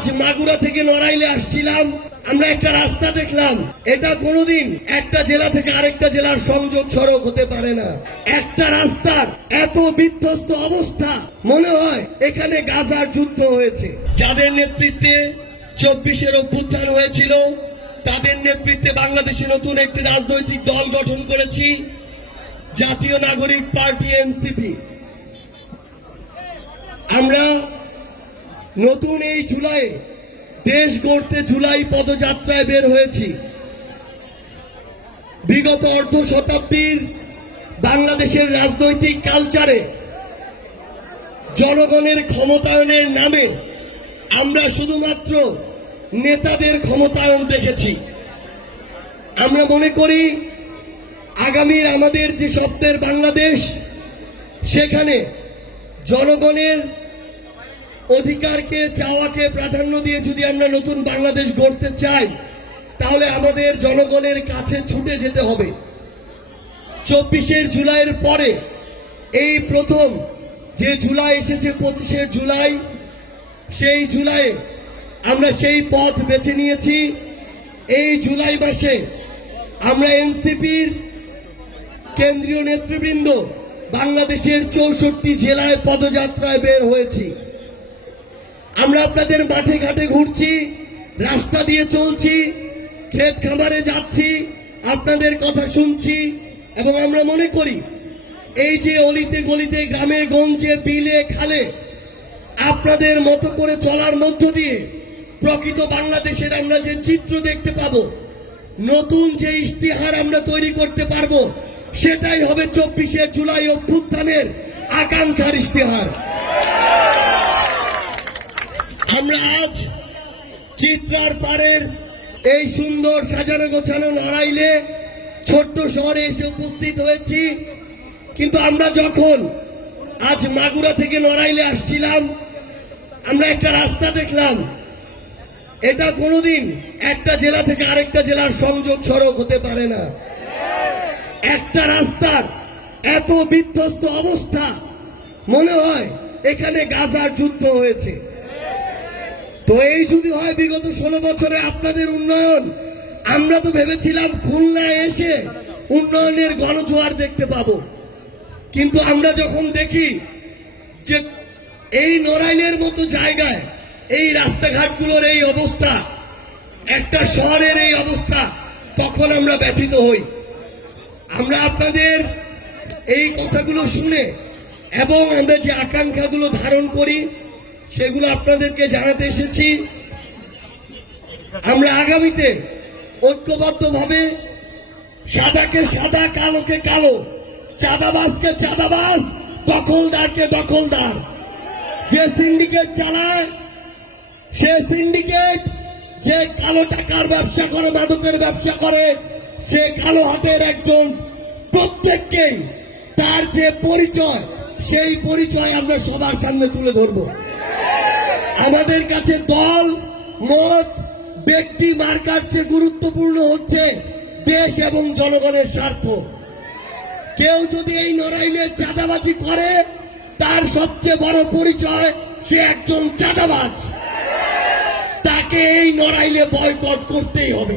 আজ মাগুরা থেকে নড়াইলে আসছিলাম, আমরা একটা রাস্তা দেখলাম। এটা কোনোদিন একটা জেলা থেকে আরেকটা জেলার সংযোগ সড়ক হতে পারে না। একটা রাস্তার এত বিধ্বস্ত অবস্থা, মনে হয় এখানে গাজার যুদ্ধ হয়েছে। যাদের নেতৃত্বে 24-এর অভ্যুত্থান হয়েছিল, তাদের নেতৃত্বে বাংলাদেশে নতুন একটি রাজনৈতিক দল গঠন করেছি, জাতীয় নাগরিক পার্টি এনসিপি। আমরা নতুন এই জুলাই দেশ গড়তে জুলাই পদযাত্রায় বের হয়েছি। বিগত অর্ধ শতাব্দীর বাংলাদেশের রাজনৈতিক কালচারে জনগণের ক্ষমতায়নের নামে আমরা শুধুমাত্র নেতাদের ক্ষমতায়ন দেখেছি। আমরা মনে করি আগামীর আমাদের যে স্বপ্নের বাংলাদেশ, সেখানে জনগণের অধিকারকে, চাওয়াকে প্রাধান্য দিয়ে যদি আমরা নতুন বাংলাদেশ গড়তে চাই, তাহলে আমাদের জনগণের কাছে ছুটে যেতে হবে। 24 জুলাইয়ের পরে এই প্রথম যে জুলাই এসেছে, 25 জুলাই, সেই জুলাইয়ে আমরা সেই পথ বেছে নিয়েছি। এই জুলাই মাসে আমরা এনসিপির কেন্দ্রীয় নেতৃবৃন্দ বাংলাদেশের 64 জেলায় পদযাত্রায় বের হয়েছি। আমরা আপনাদের মাঠে ঘাটে ঘুরছি, রাস্তা দিয়ে চলছি, ক্ষেত খামারে যাচ্ছি, আপনাদের কথা শুনছি, এবং আমরা মনে করি এই যে অলিতে গলিতে, গ্রামে গঞ্জে, বিলে খালে আপনাদের মতো করে চলার মধ্য দিয়ে প্রকৃত বাংলাদেশের আমরা যে চিত্র দেখতে পাবো, নতুন যে ইশতেহার আমরা তৈরি করতে পারবো, সেটাই হবে 24 জুলাই অভ্যুত্থানের আকাঙ্ক্ষার ইশতেহার। আমরা আজ চিত্রার পাড়ের এই সুন্দর সাজানো গোছানো নড়াইলে ছোট্ট শহরে এসে উপস্থিত হয়েছি। কিন্তু আমরা যখন আজ মাগুরা থেকে নড়াইলে আসছিলাম, আমরা একটা রাস্তা দেখলাম। এটা কোনোদিন একটা জেলা থেকে আরেকটা জেলার সংযোগ সড়ক হতে পারে না। একটা রাস্তার এত বিধ্বস্ত অবস্থা, মনে হয় এখানে গাজার যুদ্ধ হয়েছে। তো এই যদি হয় বিগত 16 বছরে আপনাদের উন্নয়ন, আমরা তো ভেবেছিলাম খুলনায় এসে উন্নয়নের গণজোয়ার দেখতে পাবো। কিন্তু আমরা যখন দেখি যে এই নড়াইলের মতো জায়গায় এই রাস্তাঘাটগুলোর এই অবস্থা, একটা শহরের এই অবস্থা, তখন আমরা ব্যথিত হই। আমরা আপনাদের এই কথাগুলো শুনে এবং আমরা যে আকাঙ্ক্ষাগুলো ধারণ করি, সেগুলো আপনাদেরকে জানাতে এসেছি। আমরা আগামীতে ঐক্যবদ্ধভাবে সাদাকে সাদা, কালোকে কালো, চাঁদাবাজকে চাঁদাবাজ, দখলদারকে দখলদার, যে সিন্ডিকেট চালায় সে সিন্ডিকেট, যে কালো টাকার ব্যবসা করে, মাদকের ব্যবসা করে, সে কালো হাতের একজন, প্রত্যেককেই তার যে পরিচয়, সেই পরিচয় আমরা সবার সামনে তুলে ধরব। আমাদের কাছে দল, মত, ব্যক্তি মার্কার চেয়ে গুরুত্বপূর্ণ হচ্ছে দেশ এবং জনগণের স্বার্থ। কেউ যদি এই নড়াইলে চাঁদাবাজি করে, তার সবচেয়ে বড় পরিচয় সে একজন চাঁদাবাজ। তাকে এই নড়াইলে বয়কট করতেই হবে।